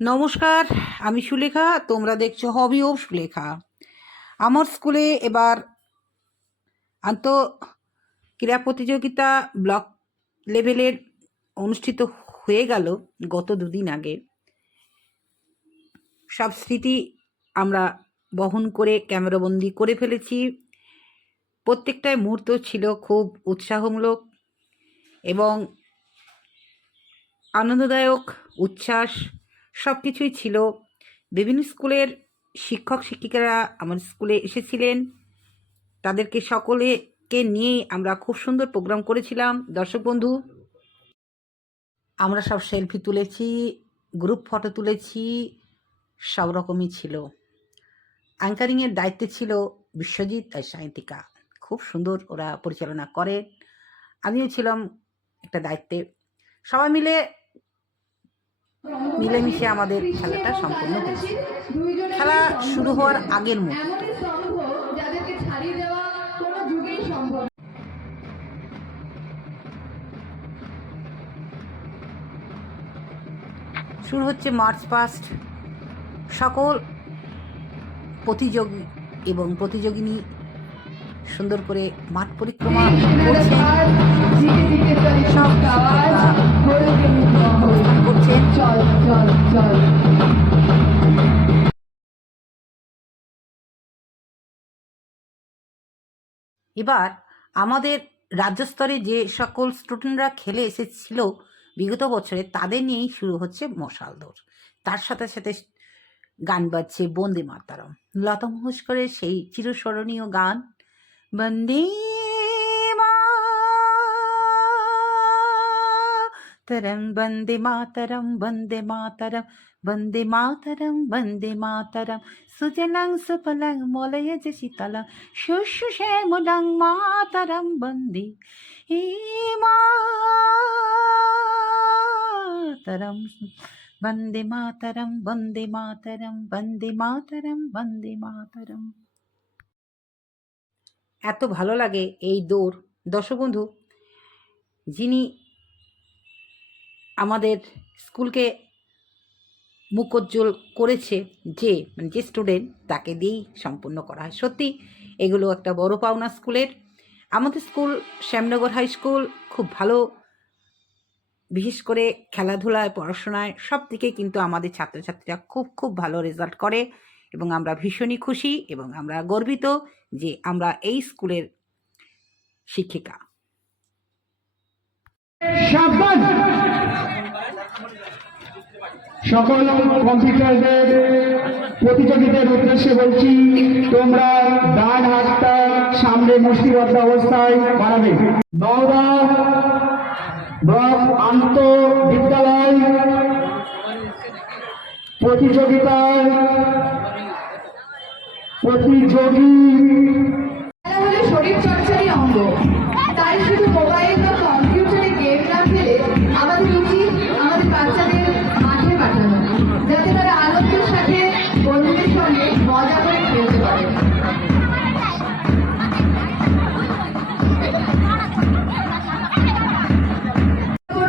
নমস্কার, আমি সুলেখা। তোমরা দেখছো হবি অফ সুলেখা। আমার স্কুলে এবার আন্ত ক্রীড়া প্রতিযোগিতা ব্লক লেভেলের অনুষ্ঠিত হয়ে গেল গত দুদিন আগে। সব স্মৃতি আমরা বহন করে ক্যামেরাবন্দি করে ফেলেছি। প্রত্যেকটাই মুহূর্ত ছিল খুব উৎসাহমূলক এবং আনন্দদায়ক। উচ্ছ্বাস সব কিছুই ছিল। বিভিন্ন স্কুলের শিক্ষক শিক্ষিকারা আমার স্কুলে এসেছিলেন। তাদেরকে সকলেকে নিয়েই আমরা খুব সুন্দর প্রোগ্রাম করেছিলাম। দর্শক বন্ধু, আমরা সব সেলফি তুলেছি, গ্রুপ ফটো তুলেছি, সব রকমই ছিল। অ্যাঙ্কারিংয়ের দায়িত্বে ছিল বিশ্বজিৎ আর সায়ন্তিকা। খুব সুন্দর ওরা পরিচালনা করেন। আমিও ছিলাম একটা দায়িত্বে। সবাই মিলেমিশে আমাদের খেলাটা সম্পন্ন হয়েছে। খেলা শুরু হওয়ার আগের মুহূর্ত শুরু হচ্ছে মার্চ পাস্ট। সকল প্রতিযোগী এবং প্রতিযোগিনী সুন্দর করে মাঠ পরিক্রমা করছেন। এবার আমাদের রাজ্য স্তরে যে সকল স্টুডেন্টরা খেলে এসেছিল বিগত বছরে, তাদের নিয়েই শুরু হচ্ছে মশাল দৌড়। তার সাথে সাথে গান বাজছে বন্দে মাতরম, লতা মঙ্গেশকরের সেই চিরস্মরণীয় গান বন্দে মাতরম বন্দে মাতরম বন্দে মাতরম বন্দে মাতরম বন্দে মাতরম সুজলাং সুফলাং মলয়জ শীতলাং শস্য শ্যামলাং মাতরম বন্দে মাতরম বন্দে মাতরম বন্দে মাতরম বন্দে মাতরম বন্দে মাতরম। এত ভালো লাগে এই দৌড়। দর্শক বন্ধু, যিনি আমাদের স্কুলকে মুখোজ্জ্বল করেছে, যে স্টুডেন্ট, তাকে দিয়েই সম্পূর্ণ করা হয়। সত্যি এগুলো একটা বড় পাওনা স্কুলের। আমাদের স্কুল শ্যামনগর হাই স্কুল খুব ভালো, বিশেষ করে খেলাধুলায়, পড়াশোনায় সব দিকে কিন্তু আমাদের ছাত্রছাত্রীরা খুব খুব ভালো রেজাল্ট করে এবং আমরা ভীষণই খুশি এবং আমরা গর্বিত যে আমরা এই স্কুলের শিক্ষিকা। সকল কম্পিউটারদের প্রতিযোগীদের উদ্দেশ্যে বলছি, তোমরা ডান হাতটা সামনে মুষ্টিবদ্ধ অবস্থায় বাড়াবে। নওদা ব্লক আন্ত বিদ্যালয় প্রতিযোগিতায় প্রতিযোগী শরীর চর্চারই অঙ্গ। তাই শুধু মোবাইল বা কম্পিউটারে গেম না খেলে আমাদের উচিত আমাদের বাচ্চাদের মাঠে পাঠানো, যাতে তারা আনন্দের সাথে বন্ধুদের সঙ্গে মজা করে খেলতে পারে।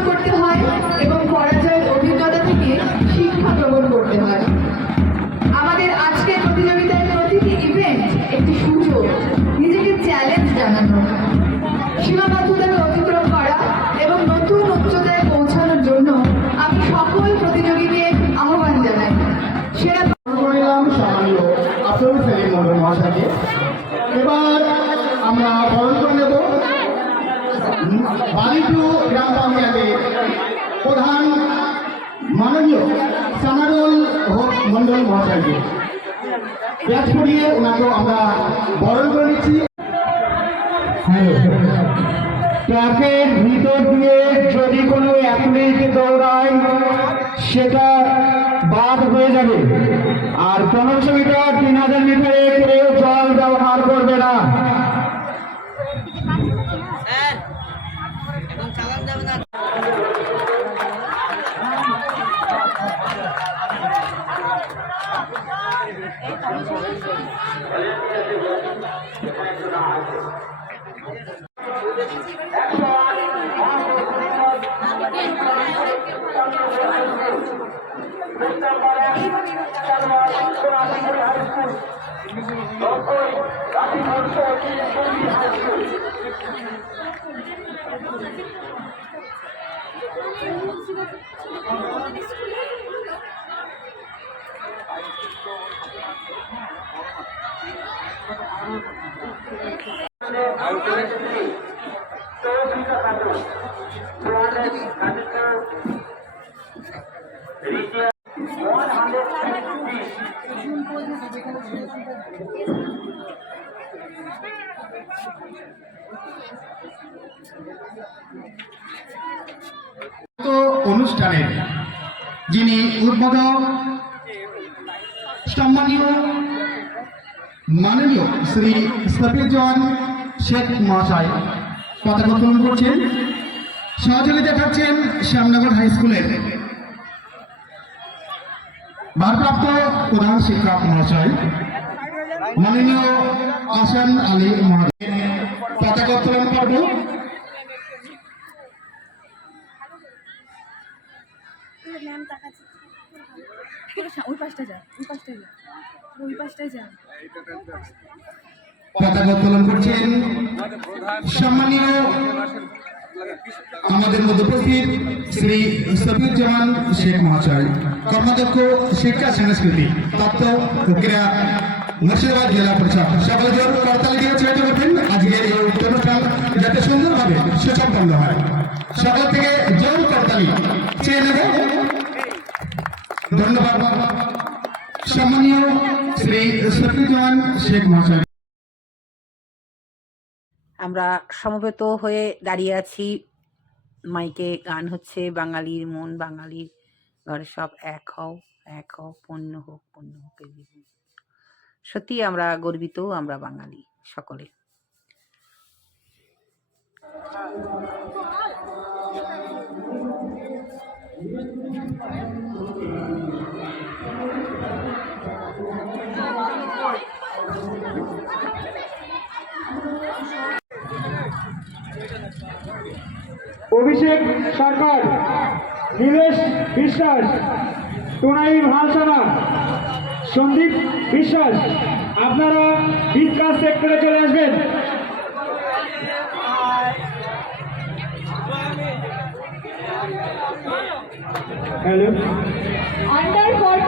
করতে হয় এবং পরাজয়ের অভিজ্ঞতা থেকে শিক্ষা গ্রহণ করতে হয়। আমাদের আজকের প্রতিযোগিতায় প্রতিটি ইভেন্ট একটি সুযোগ নিজেকে চ্যালেঞ্জ জানানো, সীমাবদ্ধতাকে অতিক্রম করা এবং নতুন উচ্চতায় পৌঁছানোর জন্য আমি সকল প্রতিযোগীকে আহ্বান জানাই। সেরা সামান্য আফরুল সেলিম মন্ডল মহাশয়কে। এবার আমরা বরণ করে নেব বালিটু গ্রাম পঞ্চায়েতের প্রধান মাননীয় সানারুল হক মন্ডল মহাশয়কে। ব্যাচ করিয়ে ওনাকেও আমরা বরণ করে নিচ্ছি। ট্র্যাকের ভিতর দিয়ে যদি কোনো অ্যাথলিট দৌড়ায় সেটা বাদ হয়ে যাবে। আর 1500 মিটার 3000 মিটারে কেউ জল ব্যবহার করবে না। অনুষ্ঠানের যিনি উদ্বোধক সম্মানীয় মাননীয় শ্রী সফিউজ্জামান শেখ মহাশয় পতাকা উত্তোলন করছেন। সহযোগিতা থাকছেন শ্যামনগর হাই স্কুলের ভারপ্রাপ্ত প্রধান শিক্ষক মহাশয় মাননীয় আসান আলী মহাশয় পতাকা উত্তোলন করব। পতাকা উত্তোলন করছেন সম্মানীয় আমাদের মধ্যে উপস্থিত শ্রী সফিউজ্জামান শেখ মহাশয় কর্মাধ্যক্ষ শিক্ষা সংস্কৃতি তত্ত্ব ও ক্রীড়া মুর্শিদাবাদ জেলা পরিষদ। সকলে জোর করতালি দিয়ে চেষ্টা করবেন আজকের এই অনুষ্ঠান যাতে সুন্দরভাবে সুসম্পন্ন হয়। সকল থেকে জোর করতালি চেয়ে নেব। ধন্যবাদ সম্মানীয় শ্রী সফিউজ্জামান শেখ মহাশয়। আমরা সমবেত হয়ে দাঁড়িয়ে আছি, মাইকে গান হচ্ছে, বাঙালির মন বাঙালির ঘরে সব এক হও, এক হও, পূর্ণ হোক এ জীবন। সত্যি আমরা গর্বিত, আমরা বাঙালি সকলে। অভিষেক সরকার, নীলেশ বিশ্বাস, তোনাই ভালসানা, সন্দীপ বিশ্বাস, আপনারা বিকাশ সেক্টরে চলে আসবেন। হ্যালো,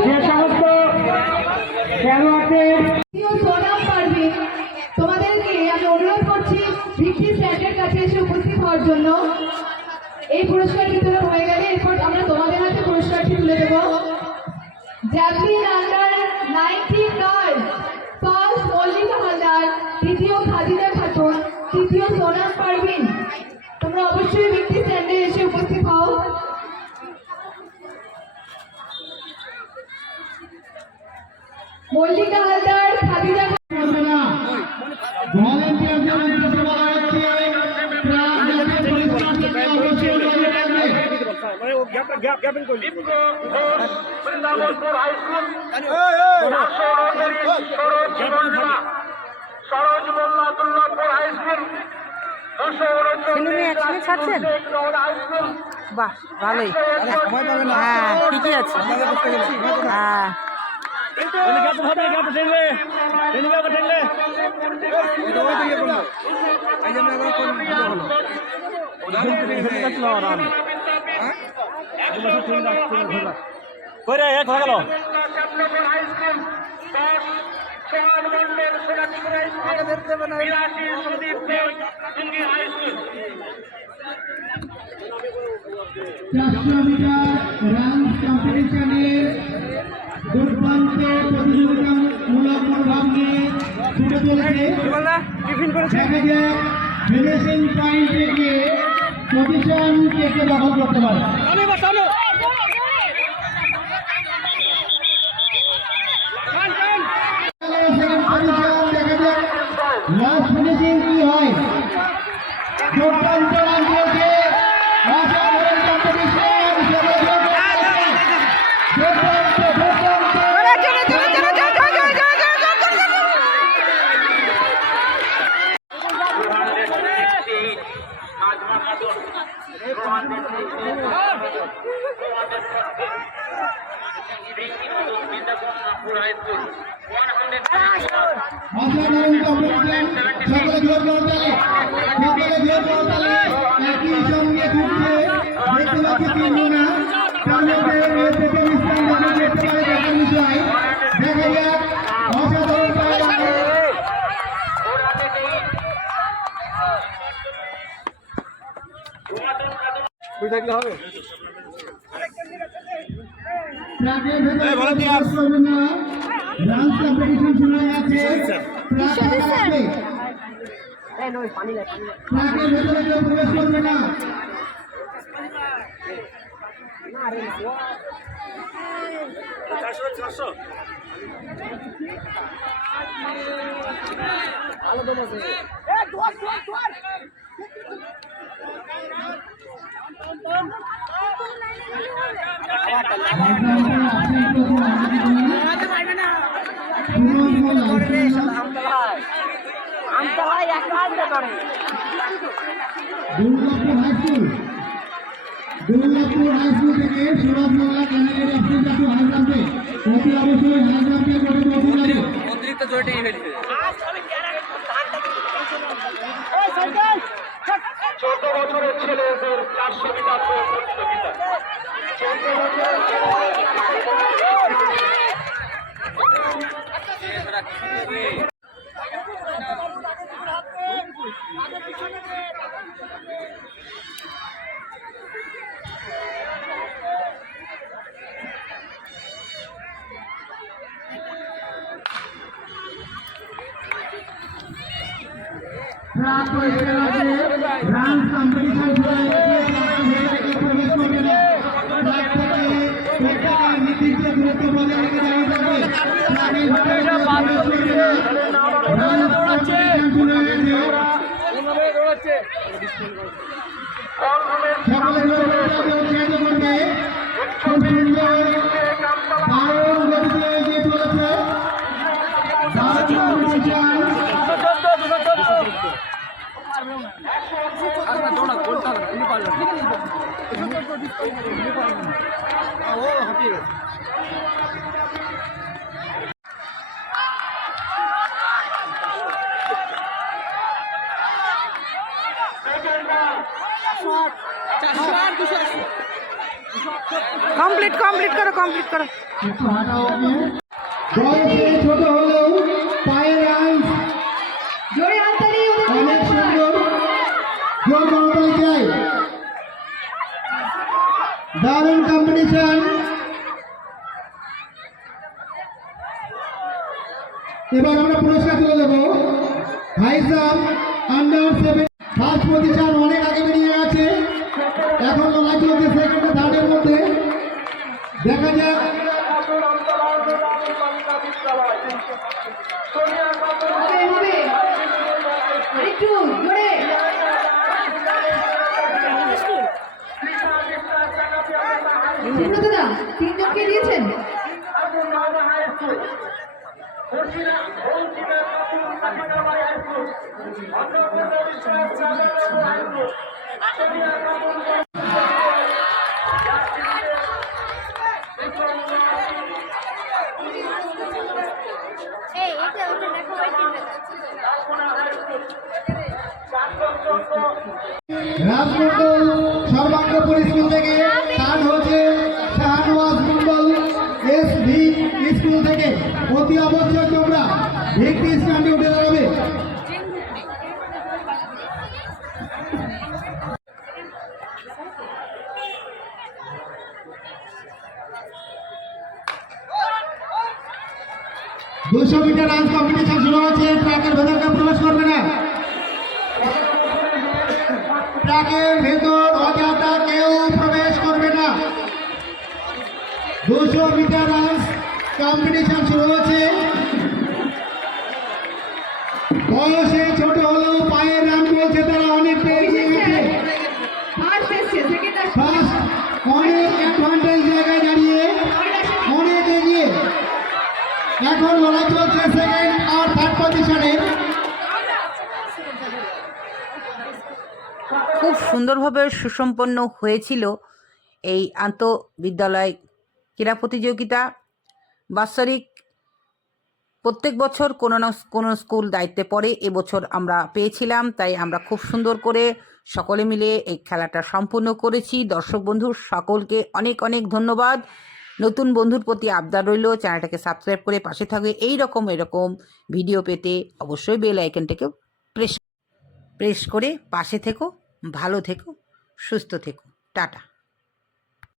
যে সমস্ত খেলোয়াড়দের সোনাম পারভিন, তোমাদেরকে আমি অনুরোধ করছি ভিত্তি স্যারের কাছে এসে উপস্থিত হওয়ার জন্য। এই পুরস্কারটি তোলা হয়ে গেলে এরপর আমরা তোমাদের হাতে পুরস্কারটি তুলে দেব। Javelin under 19 girls, first Mallika Haldar, দ্বিতীয় খাদিজা খাতুন, তৃতীয় সোনাম পারভিন। তোমরা অবশ্যই ভিত্তি স্ট্যান্ডে এসে উপস্থিত হও। মল্লিকা হালদার, খাদিজা বাহ, ভালোই, হ্যাঁ ঠিকই আছে, হ্যাঁ রান কম্পিটিশনের দুর্দান্ত প্রতিযোগিতামূলক মনোভাব নিয়ে ফুটে তুলেছে। দেখা যায় ফিনিশিং পয়েন্টে গিয়ে পজিশন কে দখল করতে পারে। দেখা যায় লাস্ট ফিনিশিং কি হয়। দুর্দান্ত রান দিয়েছে অসাধারণ কম্পিটিশন। অসাধারণ কম্পিটিশন, সকলে জোর করতালি, সকলে জোর করতালি, একই সঙ্গে ঘুরছে, দেখতে পাচ্ছি তিনজনা, তার মধ্যে সেকেন্ড স্থান দখল করতে পারে দেখার বিষয়, দেখা যাক অসাধারণ পায়রা। ট্র্যাকের ভেতরে প্রবেশ করবেন না, ডান্স কম্পিটিশন শুরু হয়ে গেছে, ট্র্যাকের ভেতরে কেউ প্রবেশ করবে না। দুর্গাপুর হাই স্কুল থেকে সুরজ মোল্লা ক্যান্ডিডেট অপশন জাতীয় হাই জাম্পে অতি অবশ্যই হাই জাম্পে করে পৌঁছে যাবে। অতিরিক্ত জোরে ফেলছে। চোদ্দ বছরের ছেলেদের 400 মিটার প্রতিযোগিতা। 14 বছরের ট্র্যাক পরিষ্কার আছে, ডান্স কম্পিটিশন শুরু হয়ে গেছে, প্রবেশ করবে না, ট্র্যাক থেকে প্রত্যেকের নির্দিষ্ট দূরত্ব বজায় রেখে দাঁড়িয়ে থাকবে, ট্র্যাকের ভেতরে কেউ প্রবেশ করবে না, ডান্স কম্পিটিশন শুরু হয়ে গেছে, সকলে জোরে করবে, উৎসাহিত করবে, খুব সুন্দর দারুণ গতিতে এগিয়ে চলেছে, দারুণ কম্পিটিশন। কমপ্লিট কমপ্লিট করো কমপ্লিট করো। একটু হাঁটা হবে, বয়সে ছোট হলেও পায়ের আইন জোরে হাততালি অনেক সুন্দর, জোর করতালি চাই, দারুণ কম্পিটিশন। এবার আমরা পুরস্কার তুলে দেবো। High jump under 7 first position অনেক আগে বেরিয়ে গেছে, এখন লড়াই চলছে সেকেন্ড থার্ডের মধ্যে, দেখা যাক হবে হবে একটু জোরে দাদা তিনজনকে দিয়েছেন। রাজমন্ডল সর্বাঙ্গপুর স্কুল থেকে, তার হচ্ছে শাহনওয়াজ মন্ডল SV স্কুল থেকে। অতি অবশ্যই তোমরা ভিক্টি স্ট্যান্ডে উঠে দাঁড়াবে। দুশো মিটার ডান্স কম্পিটিশন শুরু হচ্ছে, ট্র্যাকের ভেতরকে প্রবেশ করবে না, ট্র্যাকের ভেতর অজাতা কেউ প্রবেশ করবে না। 200 মিটার ডান্স কম্পিটিশন শুরু হচ্ছে, বয়সে ছোট হলেও পায়ের রান বলছে তারা অনেক এগিয়ে গেছে, ফার্স্ট এসছে সেকেন্ড আসছে ফার্স্ট অনেক অ্যাডভান্টেজ জায়গায় দাঁড়িয়ে অনেক এগিয়ে। এখন লড়াই চলছে সেকেন্ড আর থার্ড পজিশনের। খুব সুন্দরভাবে সুসম্পন্ন হয়েছিল এই আন্তঃবিদ্যালয় ক্রীড়া প্রতিযোগিতা। বাৎসরিক প্রত্যেক বছর কোনো না কোনো স্কুল দায়িত্বে পড়ে, এবছর আমরা পেয়েছিলাম, তাই আমরা খুব সুন্দর করে সকলে মিলে এই খেলাটা সম্পূর্ণ করেছি। দর্শক বন্ধু সকলকে অনেক অনেক ধন্যবাদ। নতুন বন্ধুর প্রতি আবদার রইল, চ্যানেলটাকে সাবস্ক্রাইব করে পাশে থাকবে। এরকম ভিডিও পেতে অবশ্যই বেল আইকনটাকে প্রেস করে পাশে থেকো। ভালো থেকো, সুস্থ থেকো। টাটা।